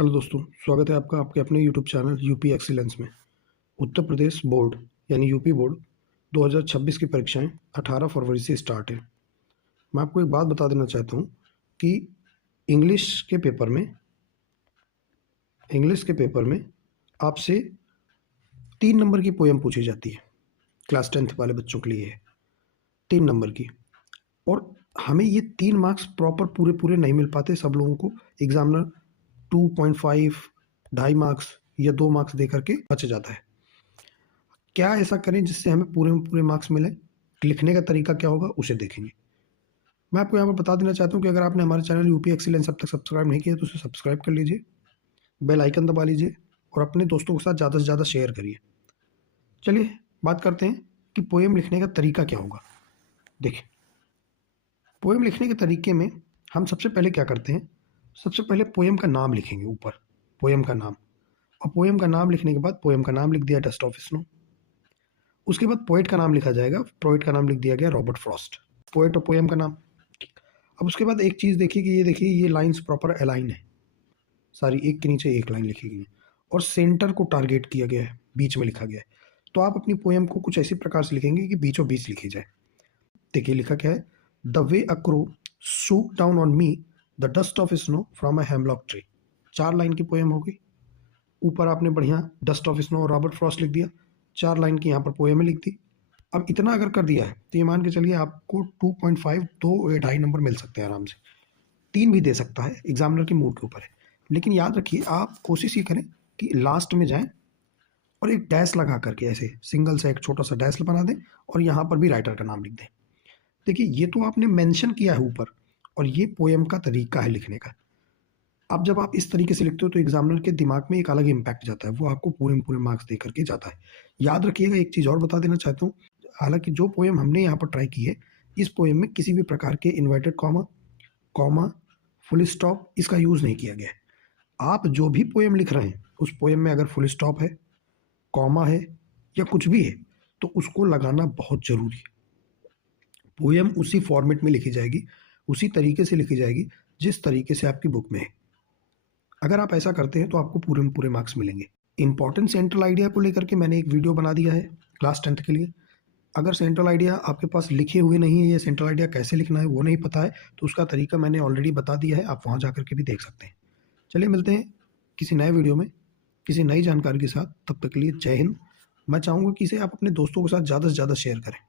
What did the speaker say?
Hello दोस्तों, स्वागत है आपका आपके अपने यूट्यूब चैनल यूपी एक्सीलेंस में। उत्तर प्रदेश बोर्ड यानी यूपी बोर्ड 2026 की परीक्षाएं 18 फरवरी से स्टार्ट है। मैं आपको एक बात बता देना चाहता हूं कि इंग्लिश के पेपर में आपसे 3 नंबर की पोएम पूछी जाती है। क्लास 10th वाले बच्चों के लिए है 3 नंबर की। और हमें ये 3 मार्क्स प्रॉपर पूरे पूरे नहीं मिल पाते। सब लोगों को एग्जामिनर 2.5 2.5 मार्क्स या 2 मार्क्स दे करके बच जाता है। क्या ऐसा करें जिससे हमें पूरे में पूरे मार्क्स मिले? लिखने का तरीका क्या होगा उसे देखेंगे। मैं आपको यहाँ पर बता देना चाहता हूँ कि अगर आपने हमारे चैनल यूपी एक्सीलेंस अब तक सब्सक्राइब नहीं किया तो उसे सब्सक्राइब कर लीजिए, बेल आइकन दबा लीजिए और अपने दोस्तों के साथ ज़्यादा से ज़्यादा शेयर करिए। चलिए बात करते हैं कि पोएम लिखने का तरीका क्या होगा। देखिए, पोएम लिखने के तरीके में हम सबसे पहले क्या करते हैं, सबसे पहले पोएम का नाम लिखेंगे ऊपर, पोएम का नाम। और पोएम का नाम लिखने के बाद पोएम का नाम लिख दिया डस्ट ऑफ स्नो। उसके बाद पोएट का नाम लिखा जाएगा। पोएट का नाम लिख दिया गया रॉबर्ट फ्रॉस्ट, पोएट और पोएम का नाम। अब उसके बाद एक चीज़ देखिए कि ये लाइंस प्रॉपर अलाइन है, सारी एक के नीचे एक लाइन लिखी गई है और सेंटर को टारगेट किया गया है, बीच में लिखा गया है। तो आप अपनी पोएम को कुछ ऐसी प्रकार से लिखेंगे कि बीचों बीच लिखी जाए। देखिए लिखा क्या है, the way a crow shook down on me the dust of snow from a hemlock tree. 4 line की पोएम हो गई। ऊपर आपने बढ़िया डस्ट ऑफ स्नो और रॉबर्ट फ्रॉस्ट लिख दिया, 4 लाइन की यहाँ पर पोएम लिख दी। अब इतना अगर कर दिया है तो ये मान के चलिए आपको 2.5 2 या 2.5 नंबर मिल सकते हैं आराम से। 3 भी दे सकता है, एग्जामिनर के मूड के ऊपर है। लेकिन याद रखिए आप कोशिश ये करें कि लास्ट में जाएं और एक डैश लगा करके ऐसे सिंगल से एक छोटा सा डैश बना दें और यहाँ पर भी राइटर का नाम लिख दें। देखिए ये तो आपने मेंशन किया है ऊपर और ये पोएम का तरीका है लिखने का। अब जब आप इस तरीके से लिखते हो तो एग्जामिनर के दिमाग में एक अलग इम्पैक्ट जाता है, वो आपको पूरे में पूरे मार्क्स दे करके जाता है। याद रखिएगा, एक चीज़ और बता देना चाहता हूँ, हालांकि जो पोएम हमने यहाँ पर ट्राई की है, इस पोएम में किसी भी प्रकार के inverted comma, comma, full stop इसका यूज़ नहीं किया गया है। आप जो भी पोएम लिख रहे हैं उस पोएम में अगर फुल स्टॉप है, कॉमा है या कुछ भी है तो उसको लगाना बहुत ज़रूरी है। पोएम उसी फॉर्मेट में लिखी जाएगी, उसी तरीके से लिखी जाएगी जिस तरीके से आपकी बुक में है। अगर आप ऐसा करते हैं तो आपको पूरे में पूरे मार्क्स मिलेंगे। इंपॉर्टेंट सेंट्रल आइडिया को लेकर के मैंने एक वीडियो बना दिया है क्लास 10th के लिए। अगर सेंट्रल आइडिया आपके पास लिखे हुए नहीं है या सेंट्रल आइडिया कैसे लिखना है वो नहीं पता है तो उसका तरीका मैंने ऑलरेडी बता दिया है, आप वहाँ जा कर के भी देख सकते हैं। चलिए मिलते हैं किसी नए वीडियो में किसी नई जानकारी के साथ, तब तक के लिए जय हिंद। मैं चाहूँगा कि इसे आप अपने दोस्तों के साथ ज़्यादा से ज़्यादा शेयर करें।